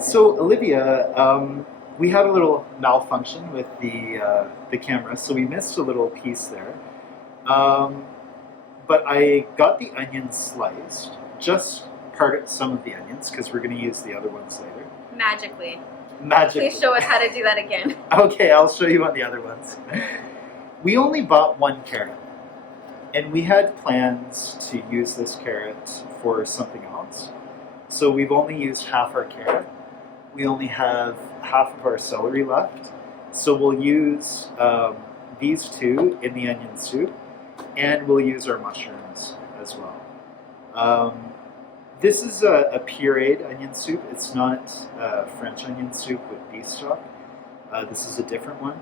So Olivia, we had a little malfunction with the camera, so we missed a little piece there. Um, but I got the onions sliced, just some of the onions, because we're going to use the other ones later. Magically. Magically. Please show us how to do that again. Okay, I'll show you on the other ones. We only bought one carrot, and we had plans to use this carrot for something else. So we've only used half our carrot. We only have half of our celery left. So we'll use these two in the onion soup, and we'll use our mushrooms as well. This is a pureed onion soup. It's not French onion soup with beef stock. This is a different one.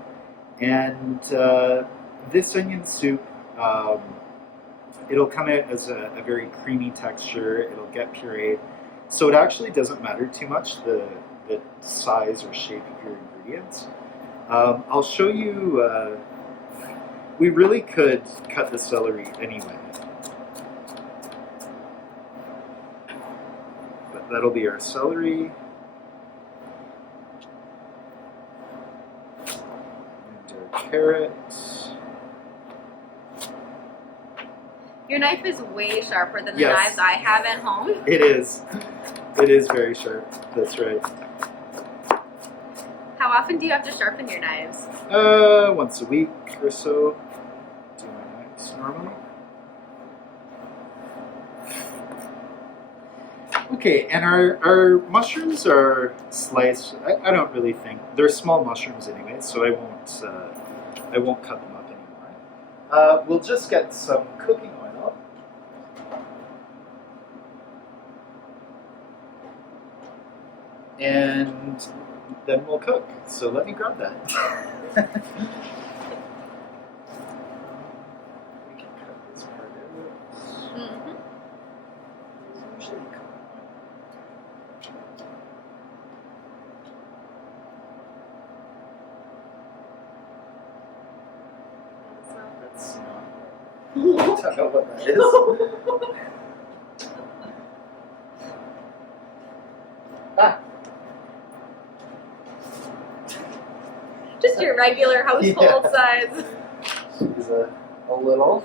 And this onion soup, it'll come out as a very creamy texture. It'll get pureed. So it actually doesn't matter too much, the size or shape of your ingredients. I'll show you, we really could cut the celery anyway. But that'll be our celery. And our carrots. Your knife is way sharper than the Yes. knives I have at home. It is. It is very sharp. That's right. How often do you have to sharpen your knives? Once a week or so. Do my knives normally. Okay, and our mushrooms are sliced. I don't really think they're small mushrooms anyway, so I won't cut them up anymore. We'll just get some cooking oil. And then we'll cook. So let me grab that. We can cut this part out. Mm-hmm. Usually cut. That's not. I don't know what that is. Ah. Just your regular household size. She's a little.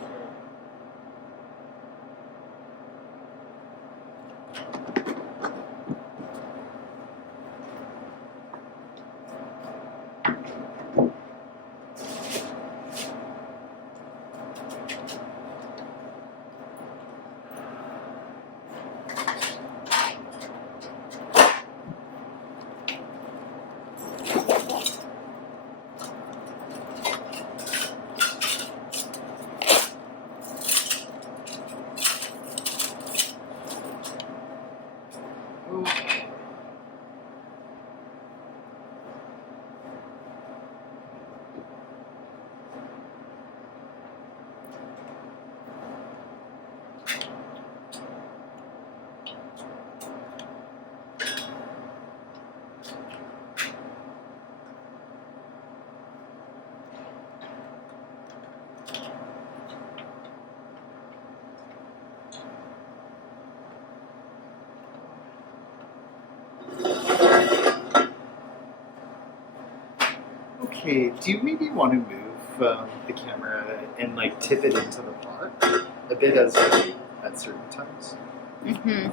Okay, do you maybe want to move the camera and like tip it into the pot a bit at certain times? Mm-hmm.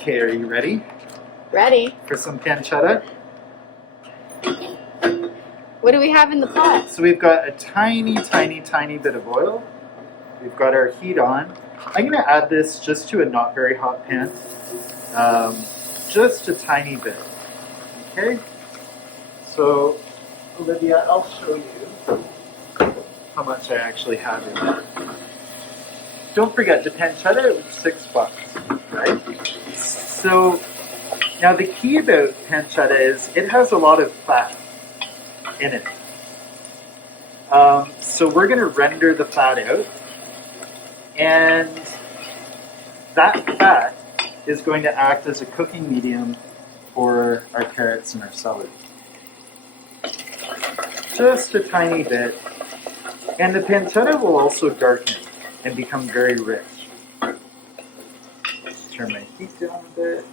Okay, are you ready Ready. for some pancetta? What do we have in the pot? So we've got a tiny, tiny, tiny bit of oil. We've got our heat on. I'm going to add this just to a not very hot pan. Just a tiny bit. Okay? So, Olivia, I'll show you how much I actually have in there. Don't forget, the pancetta, it was $6, right? So, now the key about pancetta is it has a lot of fat in it. So we're going to render the fat out. And that fat is going to act as a cooking medium for our carrots and our celery. Just a tiny bit. And the pancetta will also darken and become very rich. Let's turn my heat down a bit.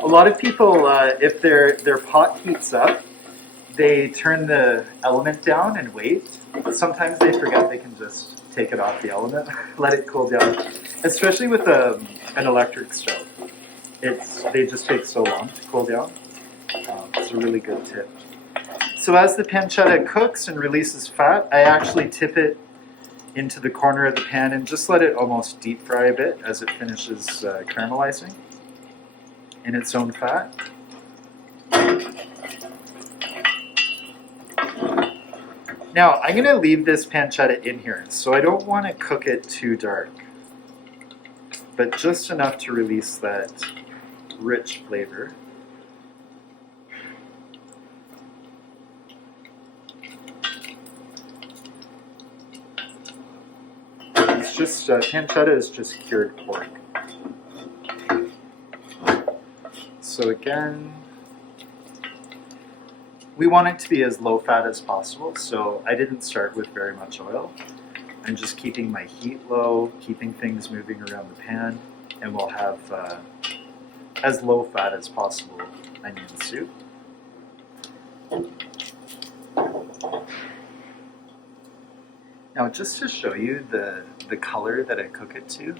A lot of people, if their pot heats up, they turn the element down and wait. Sometimes they forget they can just take it off the element, let it cool down. Especially with an electric stove. They just take so long to cool down. It's a really good tip. So as the pancetta cooks and releases fat, I actually tip it into the corner of the pan and just let it almost deep fry a bit as it finishes caramelizing in its own fat. Now, I'm going to leave this pancetta in here, so I don't want to cook it too dark, but just enough to release that rich flavor. It's just, pancetta is just cured pork. So again, we want it to be as low fat as possible, so I didn't start with very much oil. I'm just keeping my heat low, keeping things moving around the pan, and we'll have as low fat as possible onion soup. Now, just to show you the color that I cook it to,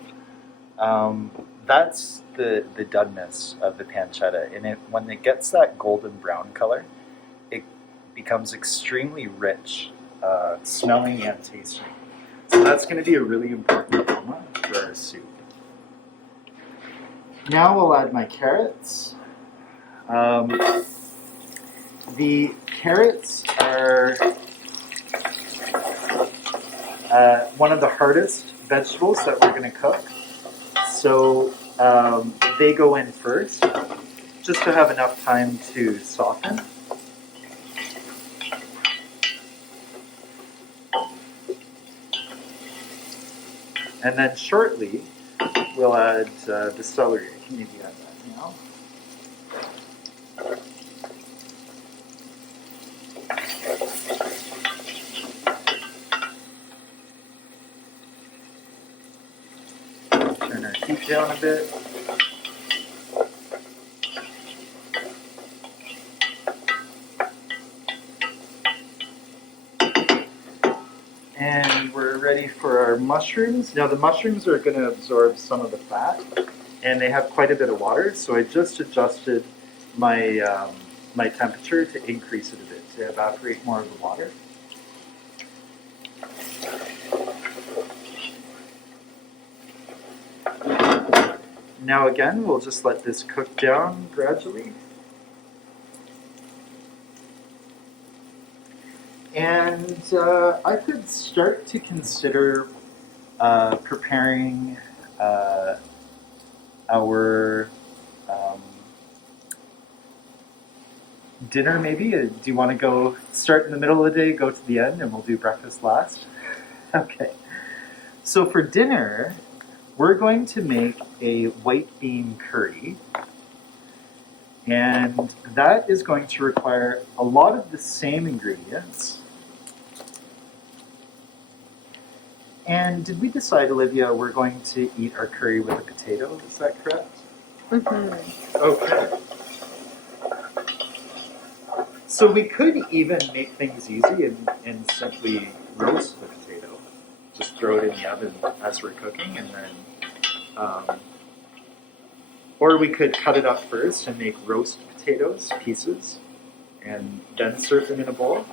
that's the doneness of the pancetta. And when it gets that golden brown color, it becomes extremely rich, smelling and tasting. So that's going to be a really important aroma for our soup. Now we'll add my carrots. The carrots are one of the hardest vegetables that we're going to cook. So they go in first, just to have enough time to soften. And then shortly, we'll add the celery. I can maybe add that now. Turn our heat down a bit. And we're ready for our mushrooms. Now the mushrooms are going to absorb some of the fat, and they have quite a bit of water, so I just adjusted my, my temperature to increase it a bit, to evaporate more of the water. Now again, we'll just let this cook down gradually. And I could start to consider preparing our dinner maybe. Do you want to go start in the middle of the day, go to the end, and we'll do breakfast last? Okay. So for dinner, we're going to make a white bean curry. And that is going to require a lot of the same ingredients. And did we decide, Olivia, we're going to eat our curry with a potato? Is that correct? Mm-hmm. Okay. So we could even make things easy and simply roast the potato. Just throw it in the oven as we're cooking, and then or we could cut it up first and make roast potatoes, pieces, and then serve them in a bowl.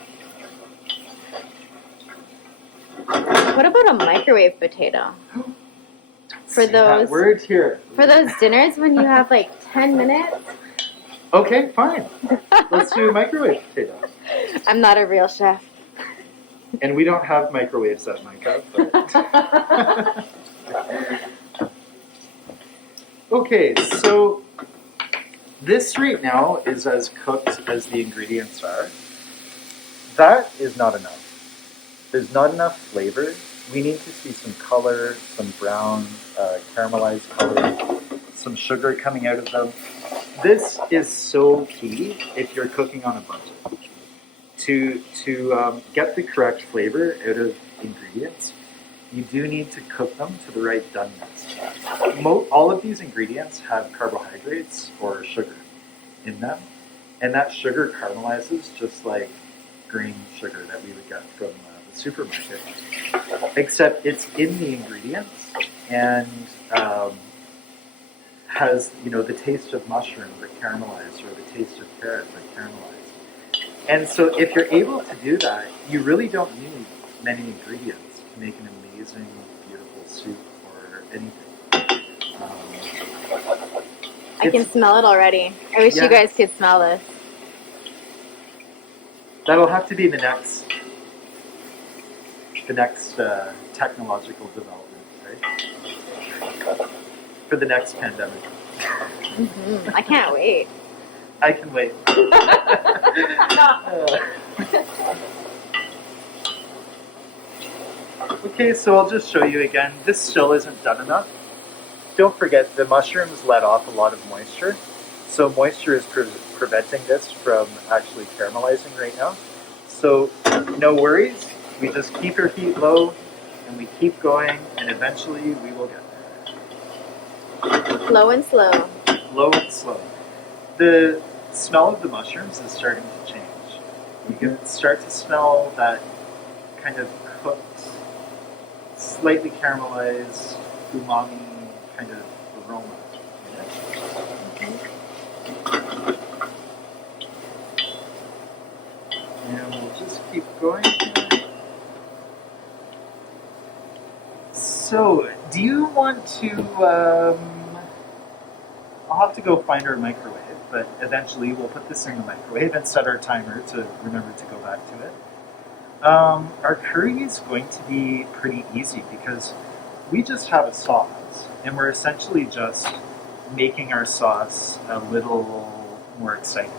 What about a microwave potato? For Say that those word here. for those dinners when you have like 10 minutes? Okay, fine. Let's do a microwave potato. I'm not a real chef. And we don't have microwaves at Micah, but... Okay, so This right now is as cooked as the ingredients are. That is not enough. There's not enough flavor. We need to see some color, some brown, caramelized color, some sugar coming out of them. This is so key if you're cooking on a budget. To get the correct flavor out of ingredients, you do need to cook them to the right doneness. All of these ingredients have carbohydrates or sugar in them, and that sugar caramelizes just like green sugar that we would get from the supermarket, except it's in the ingredients and has the taste of mushroom but caramelized, or the taste of carrot but caramelized. And so if you're able to do that, you really don't need many ingredients to make an amazing, beautiful soup or anything. I can smell it already. I wish you guys could smell this. That'll have to be the next technological development, right? For the next pandemic. Mm-hmm. I can't wait. I can wait. Okay, so I'll just show you again. This still isn't done enough. Don't forget, the mushrooms let off a lot of moisture. So moisture is preventing this from actually caramelizing right now. So no worries. We just keep your heat low and we keep going, and eventually we will get there. Low and slow. Low and slow. The smell of the mushrooms is starting to change. You can start to smell that kind of cooked, slightly caramelized, umami kind of aroma. And we'll just keep going here. So, do you want to... I'll have to go find our microwave, but eventually we'll put this in the microwave and set our timer to remember to go back to it. Our curry is going to be pretty easy because we just have a sauce, and we're essentially just making our sauce a little more exciting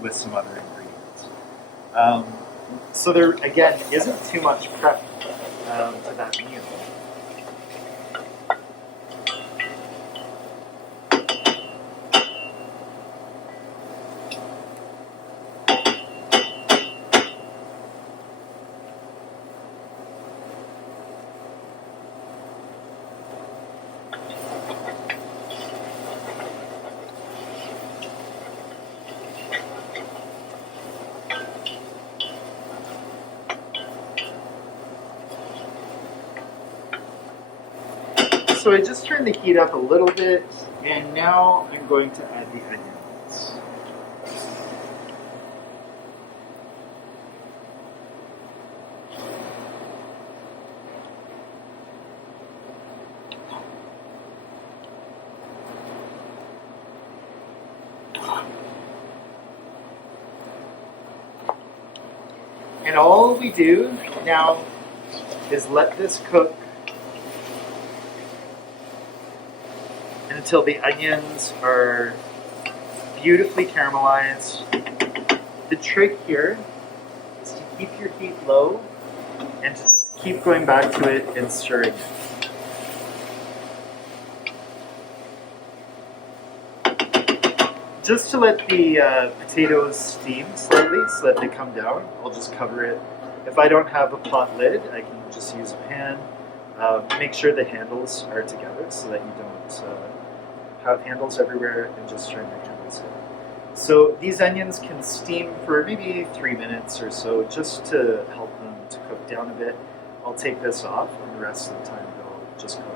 with some other ingredients. So there, again, isn't too much prep to that meal. So I just turned the heat up a little bit, and now I'm going to add the onions. And all we do now is let this cook until the onions are beautifully caramelized. The trick here is to keep your heat low and to just keep going back to it and stirring it. Just to let the potatoes steam slightly so that they come down, I'll just cover it. If I don't have a pot lid, I can just use a pan. Make sure the handles are together so that you don't have handles everywhere and just turn your handles in. So these onions can steam for maybe 3 minutes or so just to help them to cook down a bit. I'll take this off, and the rest of the time they'll just cook.